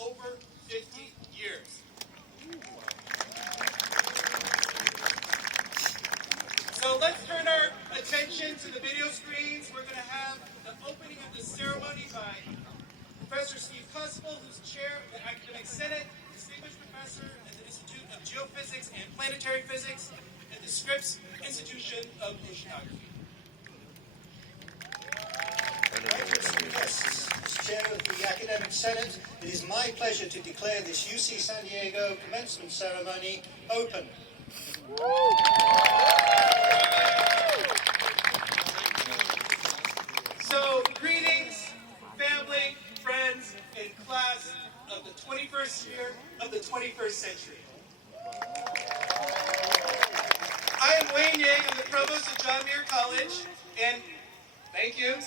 over 50 years. So let's turn our attention to the video screens. We're going to have the opening of the ceremony by Professor Steve Kuspel, who's chair of the Academic Senate, distinguished professor at the Institute of Geophysics and Planetary Physics at the Scripps Institution of Oceanography. Yes, as chair of the Academic Senate, it is my pleasure to declare this UC San Diego commencement ceremony open. So, greetings, family, friends, and class of the 21st year of the 21st century. I am Wayne Yang. I'm the provost of John Muir College, and thank you.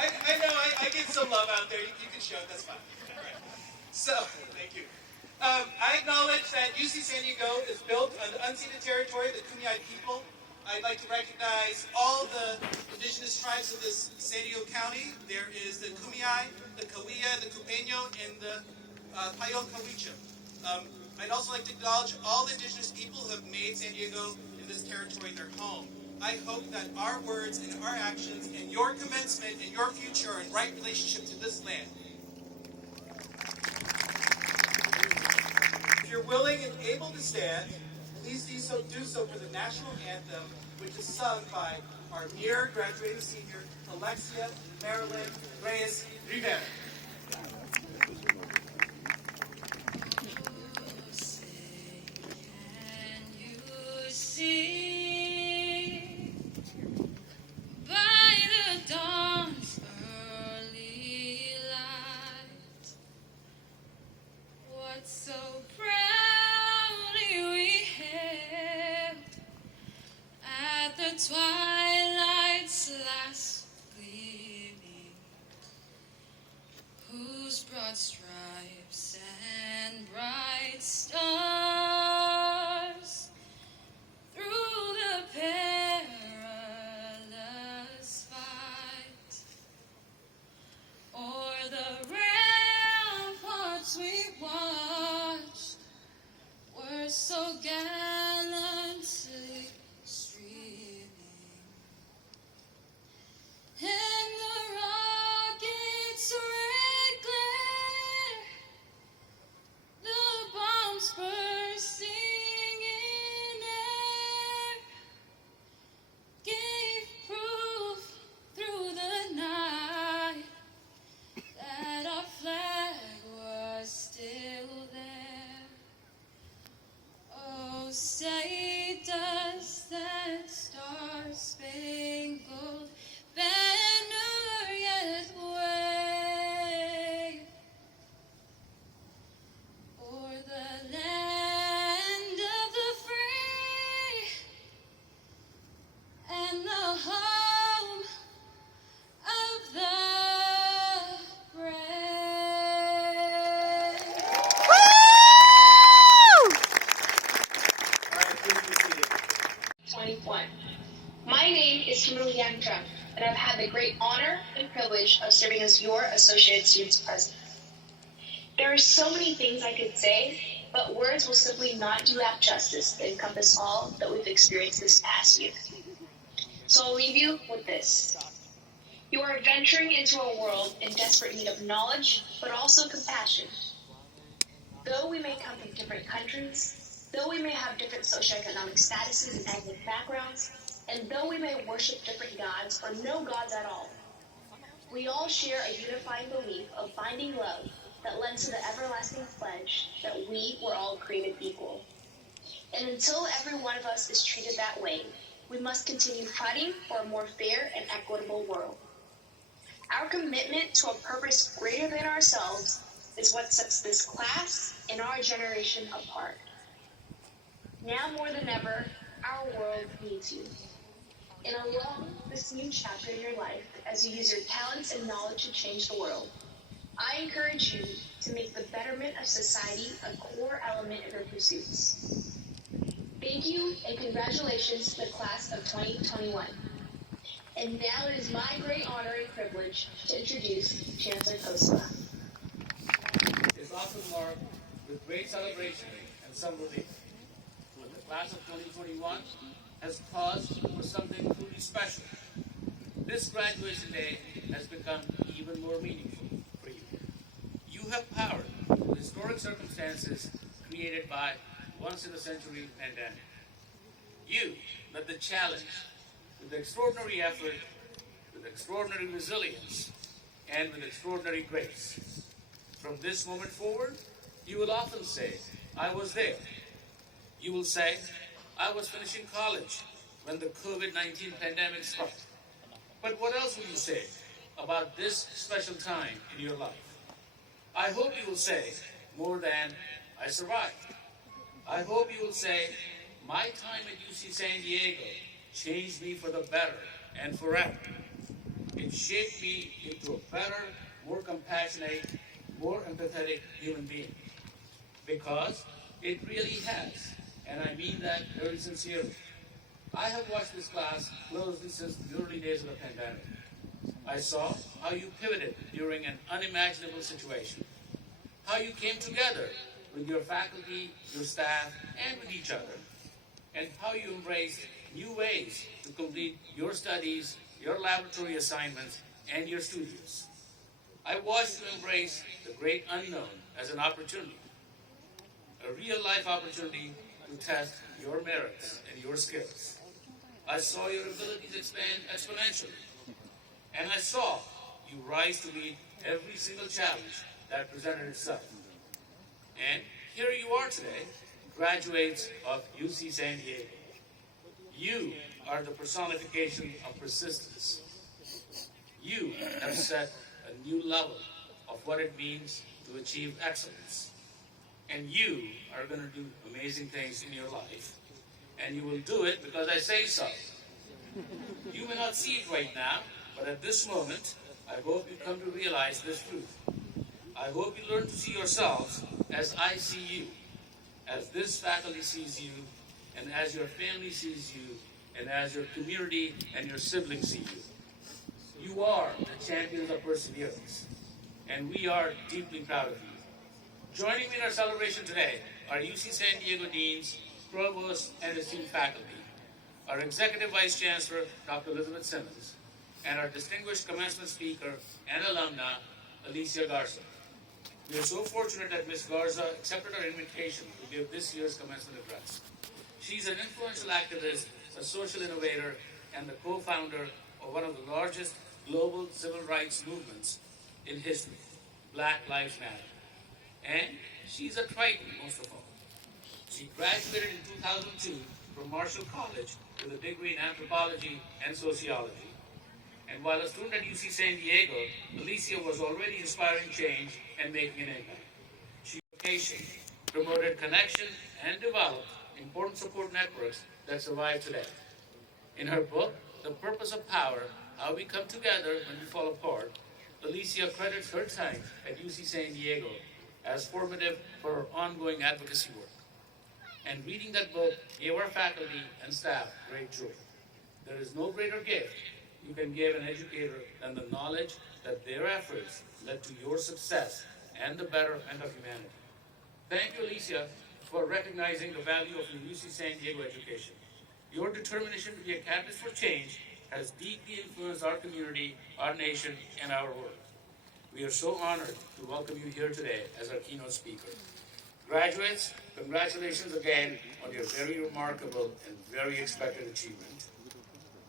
I know I get some love out there. You can show it. That's fine. All right. So, thank you. I acknowledge that UC San Diego is built on the unceded territory of the Kumeyaay people. I'd like to recognize all the indigenous tribes of this San Diego County. There is the Kumeyaay, the Cahuilla, the Cupeño, and the Payon Cahuicha. I'd also like to acknowledge all the indigenous people who have made San Diego and this territory their home. I hope that our words and our actions and your commencement and your future are in right relationship to this land. If you're willing and able to stand, please do so for the national anthem, which is sung by our Muir graduating senior, Alexia Marilyn Reyes Rivera. So proudly we hailed at the twilight's last gleaming, whose broad stripes and bright stars through the perilous fight o'er the ramparts we watched were so gallantly streaming, and the rocket's red glare, the bombs bursting in air, gave proof through the night that our flag was still there. Oh, say does that star-spangled banner yet wave o'er the land of the free and the home of the brave? All right, please be seated. 21. My name is Kimberly Yang Trump, and I've had the great honor and privilege of serving as your Associate Students President. There are so many things I could say, but words will simply not do apt justice to encompass all that we've experienced this past year. So I'll leave you with this. You are venturing into a world in desperate need of knowledge, but also compassion. Though we may come from different countries, though we may have different socioeconomic statuses and ethnic backgrounds, and though we may worship different gods or no gods at all, we all share a unifying belief of binding love that lends to the everlasting pledge that we were all created equal. And until every one of us is treated that way, we must continue fighting for a more fair and equitable world. Our commitment to a purpose greater than ourselves is what sets this class and our generation apart. Now more than ever, our world needs you. And along this new chapter in your life, as you use your talents and knowledge to change the world, I encourage you to make the betterment of society a core element of your pursuits. Thank you and congratulations to the class of 2021. And now it is my great honor and privilege to introduce Chancellor Khosla. often marked with great celebration and some relief. But the class of 2021 has paused for something truly special. This graduation day has become even more meaningful for you. You have powered the historic circumstances created by once-in-a-century pandemic. You met the challenge with extraordinary effort, with extraordinary resilience, and with extraordinary grace. From this moment forward, you will often say, I was there. You will say, I was finishing college when the COVID-19 pandemic struck. But what else will you say about this special time in your life? I hope you will say more than, I survived. I hope you will say, my time at UC San Diego changed me for the better and forever. It shaped me into a better, more compassionate, more empathetic human being. Because it really has, and I mean that very sincerely. I have watched this class closely since the early days of the pandemic. I saw how you pivoted during an unimaginable situation, how you came together with your faculty, your staff, and with each other, and how you embraced new ways to complete your studies, your laboratory assignments, and your studios. I watched you embrace the great unknown as an opportunity, a real-life opportunity to test your merits and your skills. I saw your abilities expand exponentially, and I saw you rise to meet every single challenge that presented itself. And here you are today, graduates of UC San Diego. You are the personification of persistence. You have set a new level of what it means to achieve excellence. And you are going to do amazing things in your life. And you will do it because I say so. You may not see it right now, but at this moment, I hope you come to realize this truth. I hope you learn to see yourselves as I see you, as this faculty sees you, and as your family sees you, and as your community and your siblings see you. You are the champions of perseverance, and we are deeply proud of you. Joining me in our celebration today are UC San Diego Deans, Provost, and esteemed faculty, our Executive Vice Chancellor, Dr. Elizabeth Simmons, and our distinguished commencement speaker and alumna, Alicia Garza. We are so fortunate that Ms. Garza accepted our invitation to give this year's commencement address. She's an influential activist, a social innovator, and the co-founder of one of the largest global civil rights movements in history, Black Lives Matter. And she's a Triton, most of all. She graduated in 2002 from Marshall College with a degree in anthropology and sociology. And while a student at UC San Diego, Alicia was already inspiring change and making an impact. She promoted connection and developed important support networks that survive today. In her book, The Purpose of Power, How We Come Together When We Fall Apart, Alicia credits her time at UC San Diego as formative for her ongoing advocacy work. And reading that book gave our faculty and staff great joy. There is no greater gift you can give an educator than the knowledge that their efforts led to your success and the betterment of humanity. Thank you, Alicia, for recognizing the value of your UC San Diego education. Your determination to be a catalyst for change has deeply influenced our community, our nation, and our world. We are so honored to welcome you here today as our keynote speaker. Graduates, congratulations again on your very remarkable and very expected achievement.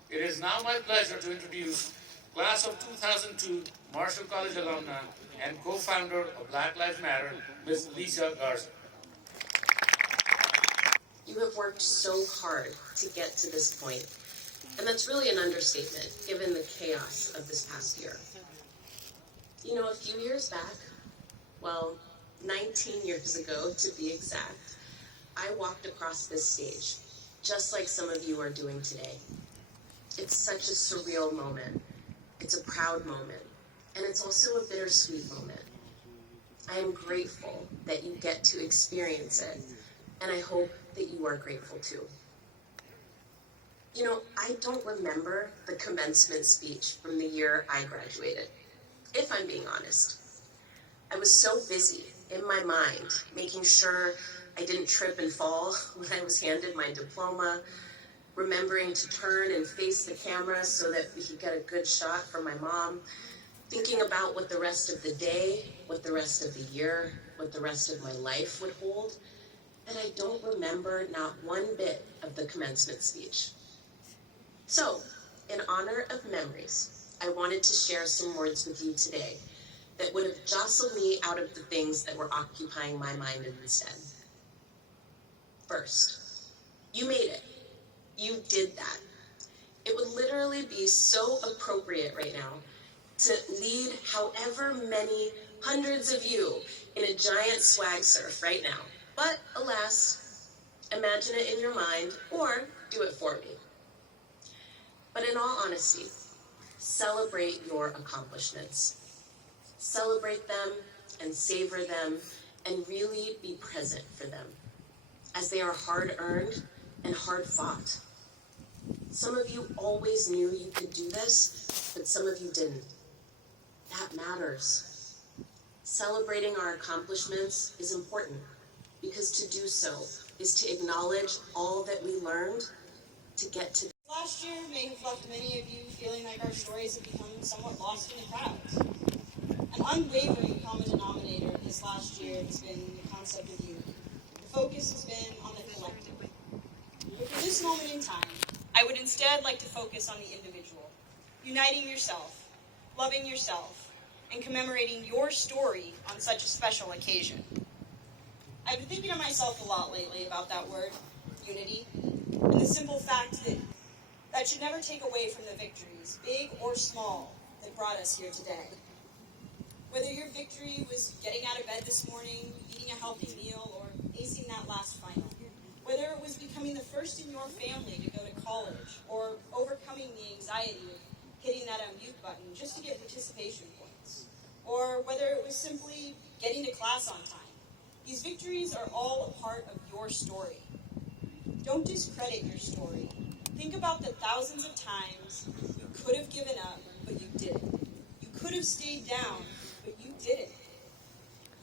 It is now my pleasure to introduce class of 2002 Marshall College alumna and co-founder of Black Lives Matter, Ms. Alicia Garza. You have worked so hard to get to this point, and that's really an understatement given the chaos of this past year. You know, a few years back, well, 19 years ago to be exact, I walked across this stage, just like some of you are doing today. It's such a surreal moment. It's a proud moment, and it's also a bittersweet moment. I am grateful that you get to experience it, and I hope that you are grateful too. You know, I don't remember the commencement speech from the year I graduated, if I'm being honest. I was so busy in my mind, making sure I didn't trip and fall when I was handed my diploma, remembering to turn and face the camera so that we could get a good shot for my mom, thinking about what the rest of the day, what the rest of the year, what the rest of my life would hold, and I don't remember not one bit of the commencement speech. So, in honor of memories, I wanted to share some words with you today that would have jostled me out of the things that were occupying my mind instead. First, you made it. You did that. It would literally be so appropriate right now to lead however many hundreds of you in a giant swag surf right now. But alas, imagine it in your mind or do it for me. But in all honesty, celebrate your accomplishments. Celebrate them and savor them and really be present for them, as they are hard-earned and hard-fought. Some of you always knew you could do this, but some of you didn't. That matters. Celebrating our accomplishments is important because to do so is to acknowledge all that we learned to get to. Last year may have left many of you feeling like our stories have become somewhat lost in the crowds. An unwavering common denominator this last year has been the concept of unity. The focus has been on the collective. But for this moment in time, I would instead like to focus on the individual, uniting yourself, loving yourself, and commemorating your story on such a special occasion. I've been thinking to myself a lot lately about that word, unity, and the simple fact that that should never take away from the victories, big or small, that brought us here today. Whether your victory was getting out of bed this morning, eating a healthy meal, or acing that last final. Whether it was becoming the first in your family to go to college, or overcoming the anxiety of hitting that unmute button just to get participation points. Or whether it was simply getting to class on time. These victories are all a part of your story. Don't discredit your story. Think about the thousands of times you could have given up, but you didn't. You could have stayed down, but you didn't.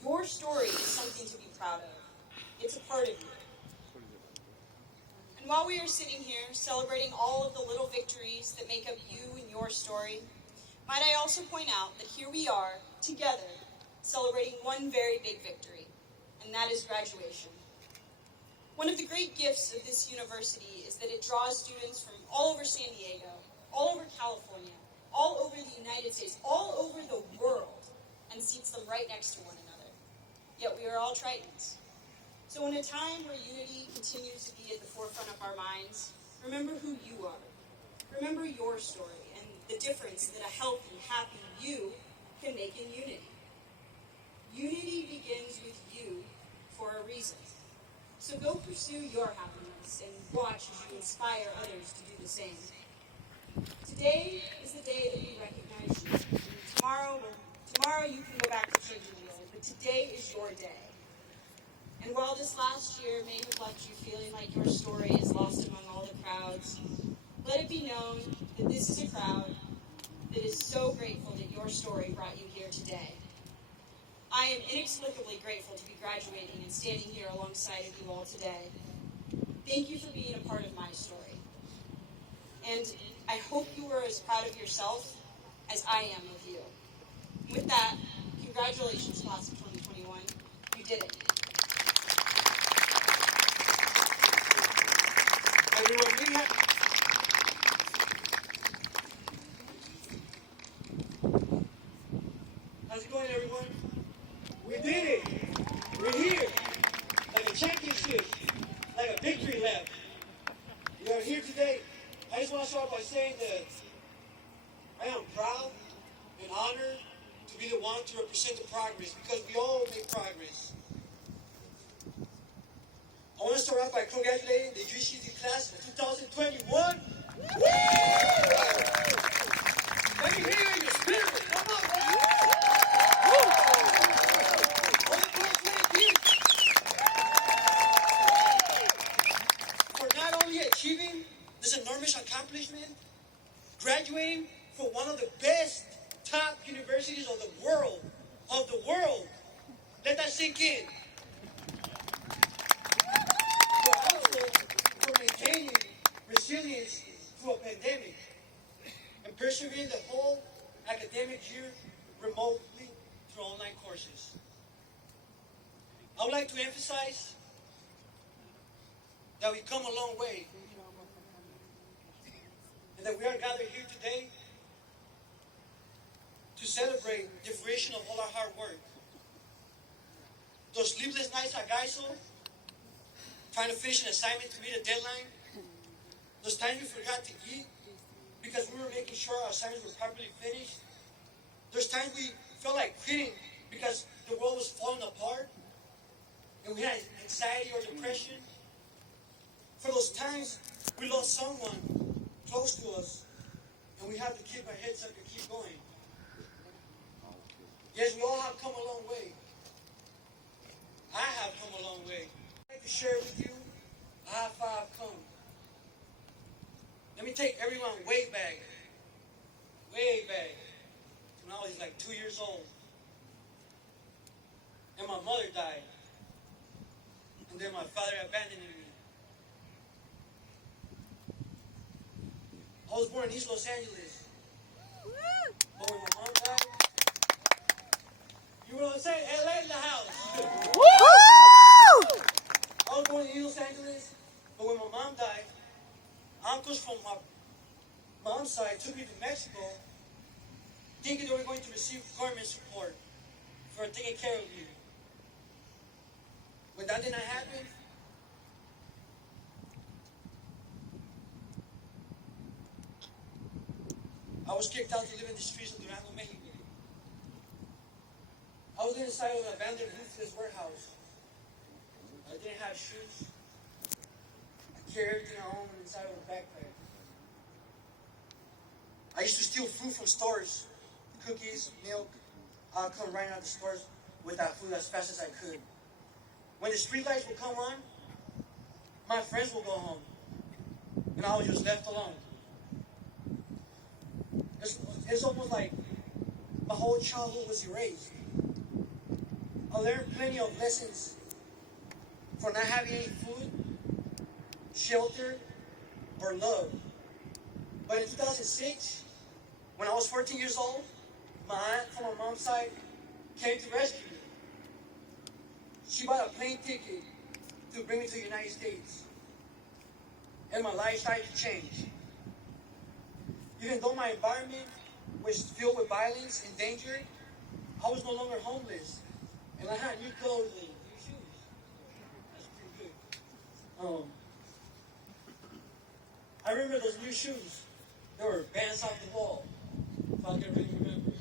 Your story is something to be proud of. It's a part of you. And while we are sitting here celebrating all of the little victories that make up you and your story, might I also point out that here we are, together, celebrating one very big victory, and that is graduation. One of the great gifts of this university is that it draws students from all over San Diego, all over California, all over the United States, all over the world, and seats them right next to one another. Yet we are all Tritons. So in a time where unity continues to be at the forefront of our minds, remember who you are. Remember your story and the difference that a healthy, happy you can make in unity. Unity begins with you for a reason. So go pursue your happiness and watch as you inspire others to do the same. Today is the day that we recognize you. And tomorrow you can go back to changing the world, but today is your day. And while this last year may have left you feeling like your story is lost among all the crowds, let it be known that this is a crowd that is so grateful that your story brought you here today. I am inexplicably grateful to be graduating and standing here alongside of you all today. Thank you for being a part of my story. And I hope you are as proud of yourself as I am of you. With that, congratulations, class of 2021. You did it. Everyone, we have... How's it going, everyone? We did it! We're here! Like a championship, like a victory lap. We are here today. I just want to start by saying that I am proud and honored to be the one to represent the progress, because we all make progress. I want to start off by congratulating the UCD class of 2021. Woo! Let me hear your spirit. Come on, man. Woo! For not only achieving this enormous accomplishment, graduating from one of the best top universities of the world, Let that sink in. But also for maintaining resilience through a pandemic and persevering the whole academic year remotely through online courses. I would like to emphasize that we come a long way and that we are gathered here today to celebrate the fruition of all our hard work. Those sleepless nights at Geisel, trying to finish an assignment to meet a deadline, those times we forgot to eat because we were making sure our assignments were properly finished, those times we felt like quitting because the world was falling apart and we had anxiety or depression. For those times we lost someone close to us and we have to keep our heads up and keep going. Yes, we all have come a long way. I have come a long way. I'd like to share with you how far I've come. Let me take everyone way back. Way back. When I was like 2 years old. And my mother died. And then my father abandoned me. I was born in East Los Angeles. But when my mom died, you know what I'm saying? LA in the house. I was born in Los Angeles, but when my mom died, uncles from my mom's side took me to Mexico, thinking they were going to receive government support for taking care of you. When that did not happen, I was kicked out to live in the streets of Durango, Mexico. I was inside of an abandoned roofless warehouse. I didn't have shoes. I carried everything I owned inside of a backpack. I used to steal food from stores, cookies, milk. I'd come right out of the stores with that food as fast as I could. When the street lights would come on, my friends would go home, and I was just left alone. It's almost like my whole childhood was erased. I learned plenty of lessons for not having any food, shelter, or love. But in 2006, when I was 14 years old, my aunt from my mom's side came to rescue me. She bought a plane ticket to bring me to the United States. And my life started to change. Even though my environment was filled with violence and danger, I was no longer homeless. And I had new clothing, new shoes. That's pretty good. I remember those new shoes. They were bands off the wall, if I can really remember.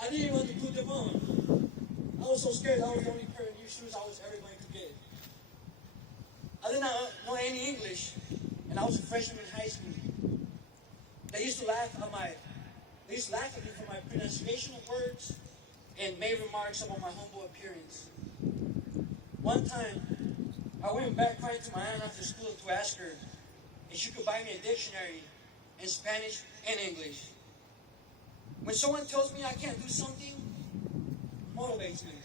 I didn't even want to put them on. I was so scared that was the only pair of new shoes I was ever going to get. I did not know any English, and I was a freshman in high school. They used to laugh at me for my pronunciation of words and made remarks about my humble appearance. One time, I went back crying to my aunt after school to ask her if she could buy me a dictionary in Spanish and English. When someone tells me I can't do something, it motivates me.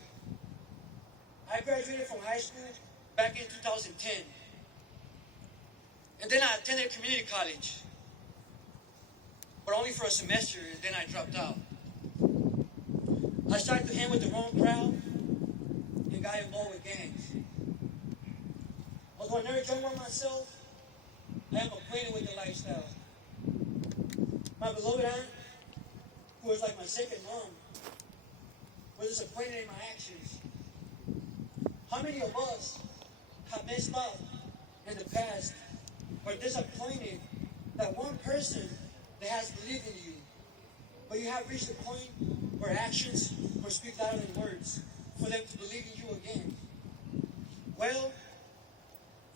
I graduated from high school back in 2010. And then I attended community college. But only for a semester, and then I dropped out. I started to hang with the wrong crowd and got involved with gangs. Although I never joined one myself, I am acquainted with the lifestyle. My beloved aunt, who was like my second mom, was disappointed in my actions. How many of us have messed up in the past or disappointed that one person that has believed in you, but you have reached a point where actions will speak louder than words for them to believe in you again? Well,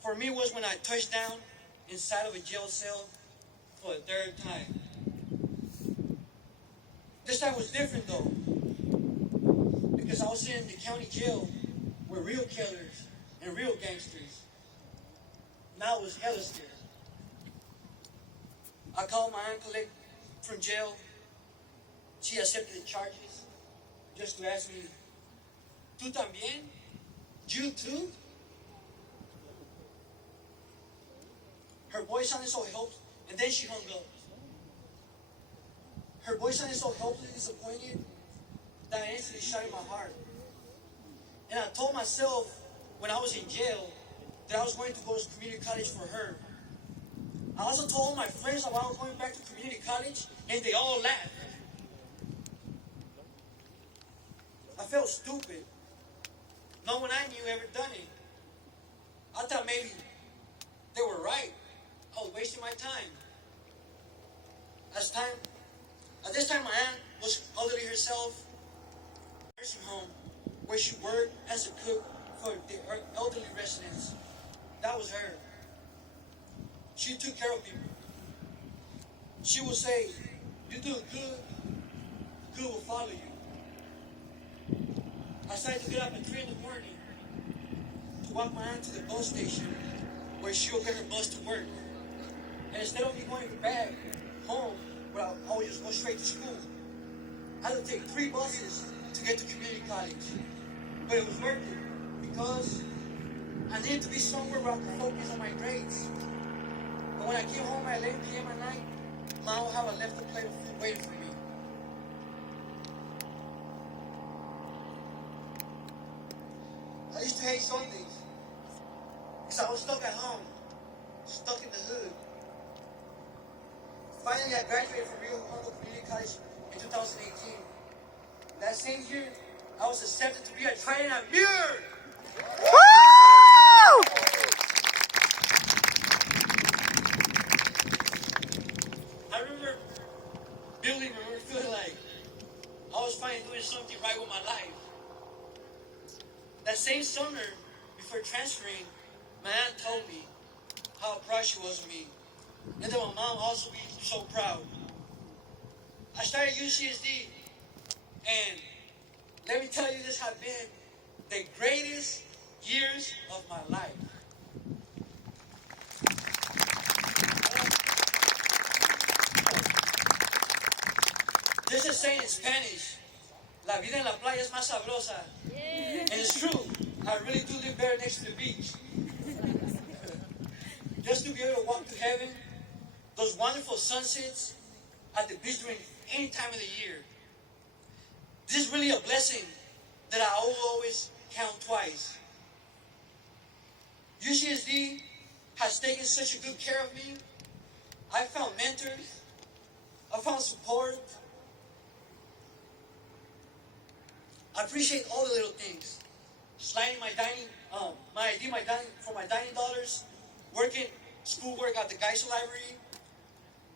for me it was when I touched down inside of a jail cell for the third time. This time was different though, because I was in the county jail with real killers and real gangsters. Now it was hella scared. I called my aunt Colette from jail. She accepted the charges just to ask me tú también, you too. Her voice sounded so helpless, and then she hung up. Her voice sounded so helpless and disappointed that I instantly shut in my heart. And I told myself when I was in jail that I was going to go to community college for her. I also told all my friends about I was going back to community college, and they all laughed. I felt stupid. No one I knew ever done it. I thought maybe they were right. I was wasting my time. At this time, my aunt was elderly herself, nursing home, where she worked as a cook for the elderly residents. That was her. She took care of people. She would say, "You do good, good will follow you." I decided to get up at 3 in the morning to walk my aunt to the bus station where she would get her bus to work. And instead of me going back home, where I would just go straight to school, I had to take 3 buses to get to community college. But it was worth it because I needed to be somewhere where I could focus on my grades. And when I came home at 11 p.m. at night, Mom would have a leftover plate of food waiting for me. I used to hate Sundays because I was stuck at home, stuck in the hood. Finally, I graduated from Rio Hondo Community College in 2018. That same year, I was accepted to be a trainer at Muir. I remember feeling like I was finally doing something right with my life. That same summer, before transferring, my aunt told me how proud she was of me, and that my mom also be so proud. I started UCSD, and let me tell you, this has been the greatest years of my life. There's a saying in Spanish, "La vida en la playa es más sabrosa." And it's true. I really do live better next to the beach. Just to be able to walk to heaven, those wonderful sunsets at the beach during any time of the year. This is really a blessing that I will always count twice. UCSD has taken such a good care of me. I found mentors. I found support. I appreciate all the little things. Sliding my dining for my dining dollars, working schoolwork at the Geisel Library,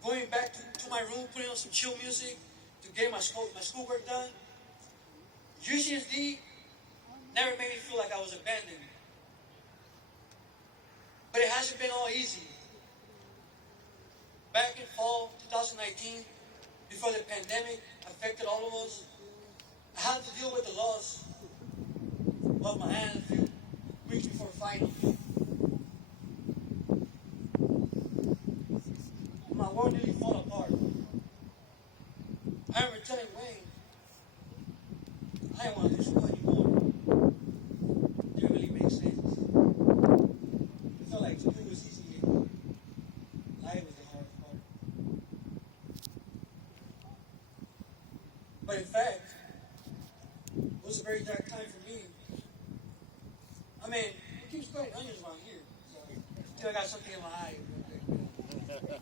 going back to my room, putting on some chill music to get my schoolwork done. UCSD never made me feel like I was abandoned. But it hasn't been all easy. Back in fall 2019, before the pandemic affected all of us, I had to deal with the loss of my aunt a few weeks before finals. My world nearly fell apart. I remember telling Wayne, I didn't want to do school anymore. It didn't really make sense. It felt like school was easy. Life was the hard part. But in fact, it was a very dark time for me. I mean, it keeps growing onions around here. So, still got something in my eye.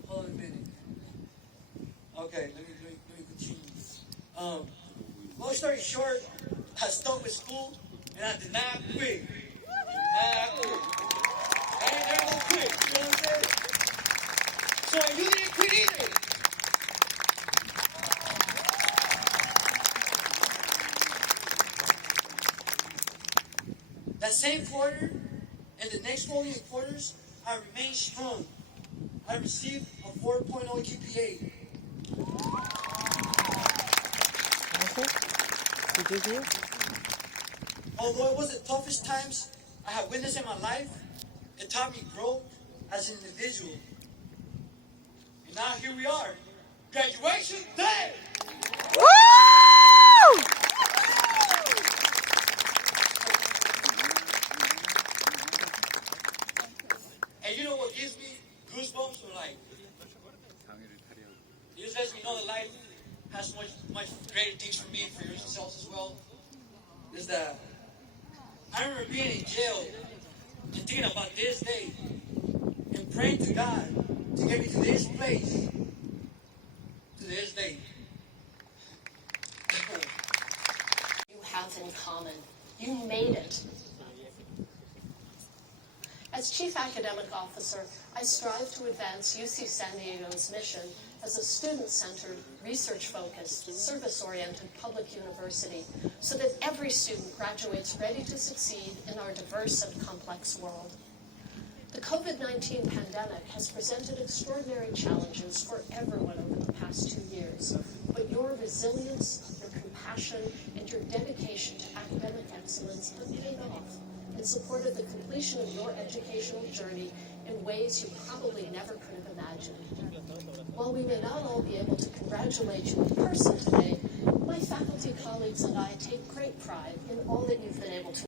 Hold on a minute. Okay, let me continue. Long story short, I stuck with school and I did not quit. I ain't never gonna quit. You know what I'm saying? So you didn't quit either. That same quarter and the next following quarters, I remained strong. I received a 4.0 GPA. Did you hear? Although it was the toughest times I have witnessed in my life, it taught me growth as an individual. And now here we are. Graduation day! Woo! themselves as well is that I remember being in jail and thinking about this day and praying to God to get me to this place, to this day. You have in common. You made it. As Chief Academic Officer, I strive to advance UC San Diego's mission as a student-centered, research-focused, service-oriented public university so that every student graduates ready to succeed in our diverse and complex world. The COVID-19 pandemic has presented extraordinary challenges for everyone over the past 2 years, but your resilience, your compassion, and your dedication to academic excellence have paid off and supported the completion of your educational journey in ways you probably never could have imagined. While we may not all be able to congratulate you in person today, my faculty colleagues and I take great pride in all that you've been able to